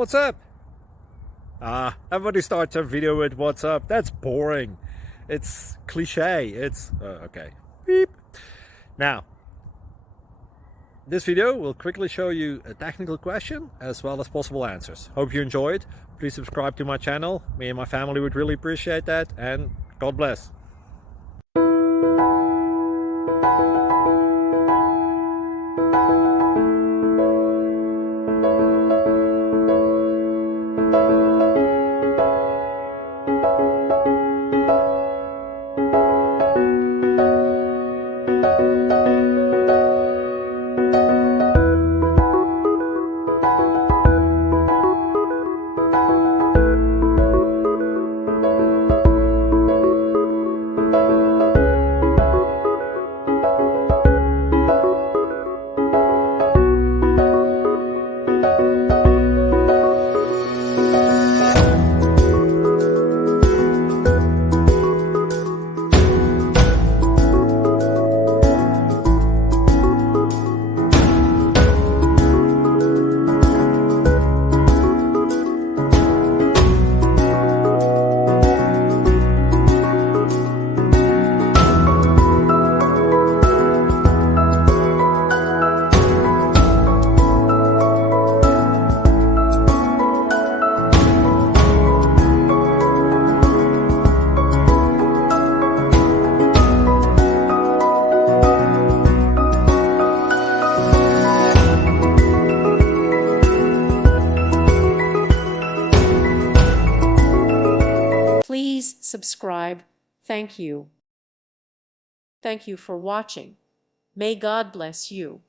What's up? Everybody starts a video with what's up. That's boring. It's cliche. It's okay. Beep. Now, this video will quickly show you a technical question as well as possible answers. Hope you enjoyed. Please subscribe to my channel. Me and my family would really appreciate that, and God bless. Please subscribe. Thank you. Thank you for watching. May God bless you.